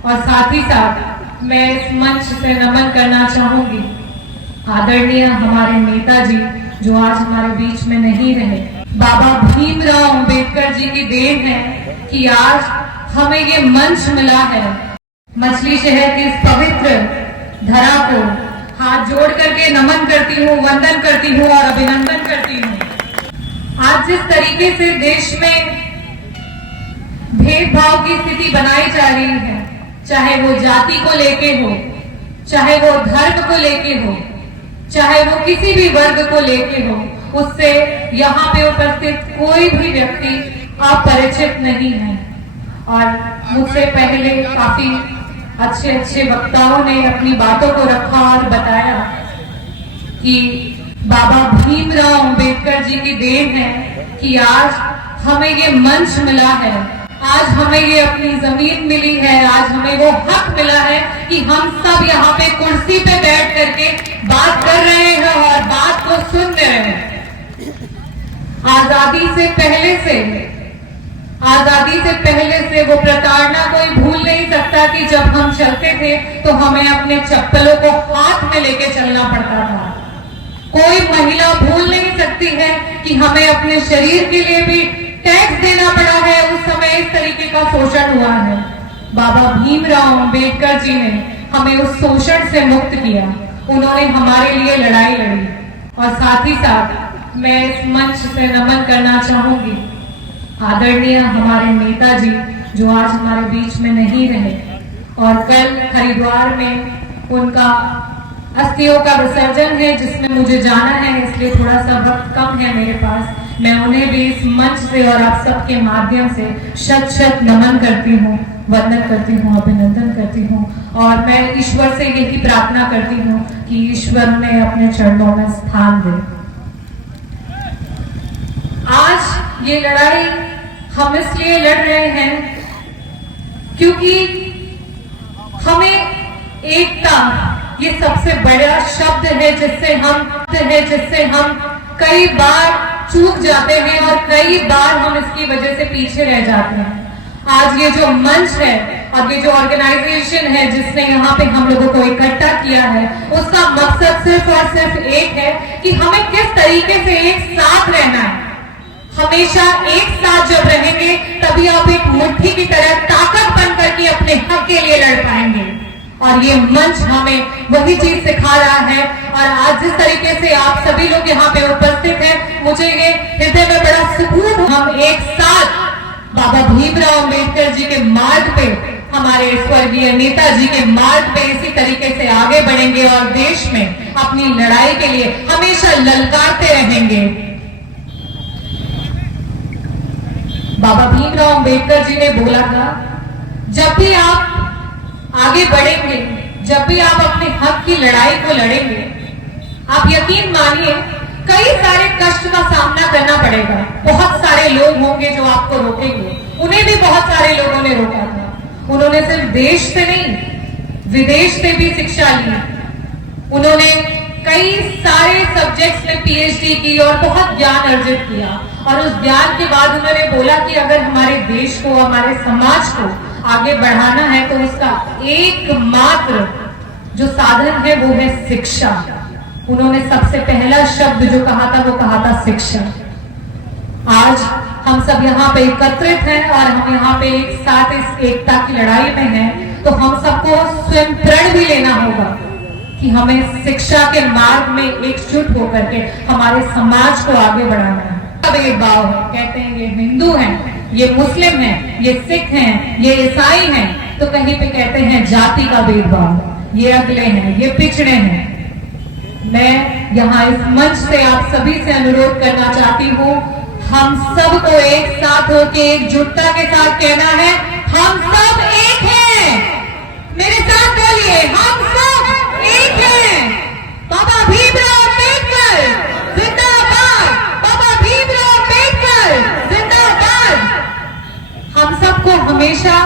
और साथ ही साथ मैं इस मंच से नमन करना चाहूंगी आदरणीय हमारे नेताजी जो आज हमारे बीच में नहीं रहे। बाबा भीमराव अंबेडकर जी की देन है कि आज हमें ये मंच मिला है। मछली शहर की इस पवित्र धरा को हाथ जोड़ करके नमन करती हूँ, वंदन करती हूँ और अभिनंदन करती हूँ। आज जिस तरीके से देश में भेदभाव की स्थिति बनाई जा रही है, चाहे वो जाति को लेके हो, चाहे वो धर्म को लेके हो, चाहे वो किसी भी वर्ग को लेके हो, उससे यहाँ पे उपस्थित कोई भी व्यक्ति अपरिचित नहीं है। और मुझसे पहले काफी अच्छे अच्छे वक्ताओं ने अपनी बातों को रखा और बताया कि बाबा भीमराव अंबेडकर जी की देन है कि आज हमें ये मंच मिला है, आज हमें ये अपनी जमीन मिली है, आज हमें वो हक मिला है कि हम सब यहाँ पे कुर्सी पे बैठ करके बात कर रहे हैं और बात को सुन रहे हैं। आजादी से पहले से वो प्रताड़ना कोई भूल नहीं सकता कि जब हम चलते थे तो हमें अपने चप्पलों को हाथ में लेके चलना पड़ता था। कोई महिला भूल नहीं सकती है कि हमें अपने शरीर के लिए भी टैक्स देना पड़ा है। उस समय इस तरीके का शोषण हुआ है। बाबा भीमराव अंबेडकर जी ने हमें उस शोषण से मुक्त किया, उन्होंने हमारे लिए लड़ाई लड़ी। और साथ ही साथ मैं इस मंच से नमन करना चाहूंगी आदरणीय हमारे नेताजी जो आज हमारे बीच में नहीं रहे और कल हरिद्वार में उनका अस्थियों का विसर्जन है जिसमें मुझे जाना है, इसलिए थोड़ा सा वक्त कम है मेरे पास। मैं उन्हें भी इस मंच से और आप सबके माध्यम से शत शत नमन करती हूँ, वंदन करती हूँ, अभिनंदन करती हूँ और मैं ईश्वर से यही प्रार्थना करती हूँ कि ईश्वर उन्हें अपने चरणों में स्थान दे। आज ये लड़ाई हम इसलिए लड़ रहे हैं क्योंकि हमें एकता, ये सबसे बड़ा शब्द है जिससे हम कई बार चूक जाते हैं और कई बार हम इसकी वजह से पीछे रह जाते हैं। आज ये जो मंच है और ये जो ऑर्गेनाइजेशन है जिसने यहाँ पे हम लोगों को इकट्ठा किया है, उसका मकसद सिर्फ और सिर्फ एक है कि हमें किस तरीके से एक साथ रहना है। हमेशा एक साथ जब रहेंगे तभी आप एक मुट्ठी की तरह ताकत बनकर के अपने हक के लिए लड़ पाएंगे। और ये मंच हमें वही चीज सिखा रहा है। और आज जिस तरीके से आप सभी लोग यहाँ पे उपस्थित हैं, मुझे ये हृदय में बड़ा सुकून। हम एक साथ बाबा भीमराव अंबेडकर जी के मार्ग पे, हमारे स्वर्गीय नेताजी के मार्ग पे इसी तरीके से आगे बढ़ेंगे और देश में अपनी लड़ाई के लिए हमेशा ललकारते रहेंगे। बाबा भीमराव अंबेडकर जी ने बोला था, जब भी आप आगे बढ़ेंगे, जब भी आप अपने हक की लड़ाई को लड़ेंगे, आप यकीन मानिए कई सारे कष्ट का सामना करना पड़ेगा। बहुत सारे लोग होंगे जो आपको रोकेंगे, उन्हें भी बहुत सारे लोगों ने रोका था। उन्होंने सिर्फ देश से नहीं, विदेश से भी शिक्षा ली। उन्होंने कई सारे सब्जेक्ट्स में पीएचडी की और बहुत ज्ञान अर्जित किया। और उस ज्ञान के बाद उन्होंने बोला कि अगर हमारे देश को, हमारे समाज को आगे बढ़ाना है तो उसका एकमात्र जो साधन है वो है शिक्षा। उन्होंने सबसे पहला शब्द जो कहा था वो कहा था शिक्षा। आज हम सब यहाँ पे एकत्रित हैं और हम यहाँ पे एक साथ इस एकता की लड़ाई में हैं, तो हम सबको स्वयं प्रण भी लेना होगा कि हमें शिक्षा के मार्ग में एकजुट होकर के हमारे समाज को आगे बढ़ाना है। भेदभाव है, कहते हैं ये हिंदू हैं, ये मुस्लिम हैं, ये सिख हैं, ये ईसाई हैं, तो कहीं पे कहते हैं जाति का भेदभाव, ये अगले हैं, ये पिछड़े हैं। मैं यहाँ इस मंच से आप सभी से अनुरोध करना चाहती हूँ, हम सबको एक साथ होकर एकजुटता के साथ कहना है, हम सब एक हैं। मेरे साथ बोलिए, हम सब एक हैं। बाबा भीमराव अंबेडकर जिंदाबाद, बाबा भीमराव अंबेडकर जिंदाबाद। हम सबको हमेशा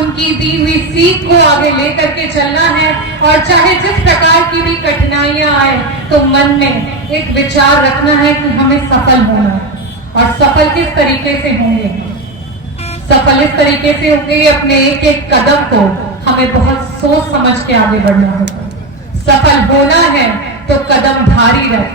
उनकी दी हुई सीख को आगे लेकर के चलना है और चाहे जिस प्रकार की भी कठिनाइयां आए तो मन में एक विचार रखना है कि हमें सफल होना है। और सफल किस तरीके से होंगे? सफल इस तरीके से होंगे अपने एक एक कदम को हमें बहुत सोच समझ के आगे बढ़ना होगा। सफल होना है तो कदम भारी रख,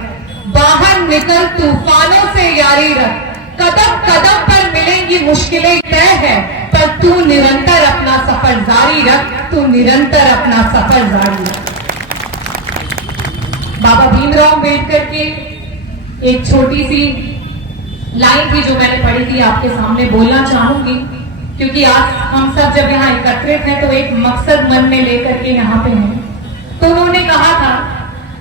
बाहर निकल तूफानों से यारी रख। कदम कदम पर मिलेंगी मुश्किलें तय है, पर तू निरंतर अपना सफर जारी रख, तू निरंतर अपना सफर जारी रख। बाबा भीमराव अंबेडकर की एक छोटी सी लाइन थी जो मैंने पढ़ी थी, आपके सामने बोलना चाहूंगी, क्योंकि आज हम सब जब यहाँ एकत्रित हैं तो एक मकसद मन में लेकर के यहाँ पे हैं। तो उन्होंने कहा था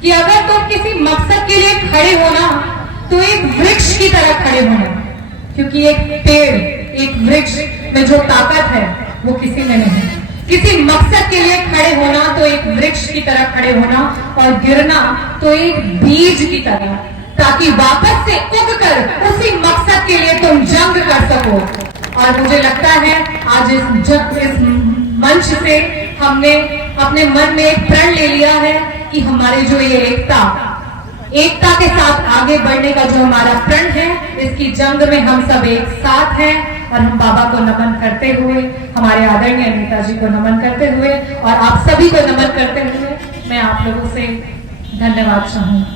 कि अगर तुम किसी मकसद के लिए खड़े होना तो एक वृक्ष की तरह खड़े होना, क्योंकि एक पेड़, एक वृक्ष में जो ताकत है वो किसी में नहीं। किसी मकसद के लिए खड़े होना तो एक वृक्ष की तरह खड़े होना, और गिरना तो एक बीज की तरह, ताकि वापस से उगकर उसी मकसद के लिए तुम जंग कर सको। और मुझे लगता है आज इस मंच से हमने अपने मन में एक प्रण ले लिया है कि हमारे जो ये एकता के साथ आगे बढ़ने का जो हमारा प्रण है, इसकी जंग में हम सब एक साथ हैं। और हम बाबा को नमन करते हुए, हमारे आदरणीय नेताजी को नमन करते हुए और आप सभी को नमन करते हुए मैं आप लोगों से धन्यवाद चाहूंगी।